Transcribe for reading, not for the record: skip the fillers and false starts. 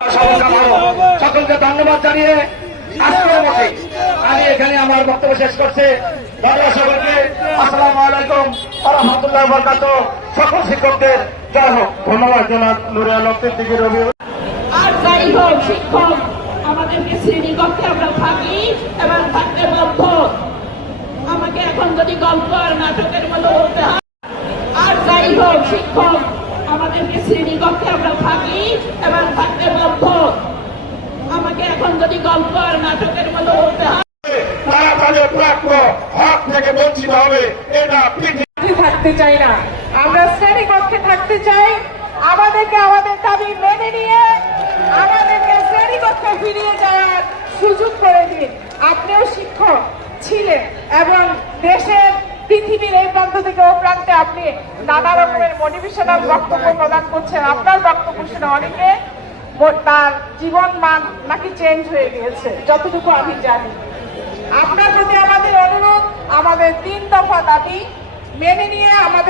সকলকে ধন্যবাদ জানিয়ে আজকের মতে আমি এখানে আমার বক্তব্য শেষ করছি। সকলকে আসসালামু আলাইকুম ওয়া রাহমাতুল্লাহি ওয়া বারাকাতুহু। সকল শিক্ষকদের জয় হোক। ধন্যবাদ জনাব নুরে আলম সিদ্দিকী রবি। আর যাই হোক শিক্ষক আমাদেরকে শ্রেণীকক্ষে আমরা থাকি এবং থাকতে বাধ্য। আমাকে এখন যদি গল্প আর নাটকের মতো বলতে হয়, আর যাই হোক শিক্ষক আমাদেরকে শ্রেণীকক্ষে আমরা থাকি এবং থাকতে বাধ্য। আমাকে এখন যদি গল্প আর নাটকের মতো বলতে হয়, তারা তাদের প্রাপ্য হক থেকে বঞ্চিত হবে। এটা থাকতে চাই না, আমরা শ্রেণীকক্ষে থাকতে চাই। আমাদেরকে আমাদের দাবি মেনে নিয়ে আমাদেরকে শ্রেণীকক্ষে ফিরিয়ে যাওয়ার সুযোগ করে দিন। আপনিও শিক্ষক ছিলেন এবং দেশের পৃথিবীর এই প্রান্ত থেকে ও প্রান্তে আপনি নানা রকমের মোটিভেশনাল বক্তব্য প্রদান করছেন। আপনার বক্তব্য শুনে অনেকে তার জীবন মান নাকি চেঞ্জ হয়ে গিয়েছে, যতটুকু আমি জানি। আপনার প্রতি আমাদের অনুরোধ, আমাদের 3 দফা দাবি মেনে নিয়ে আমাদের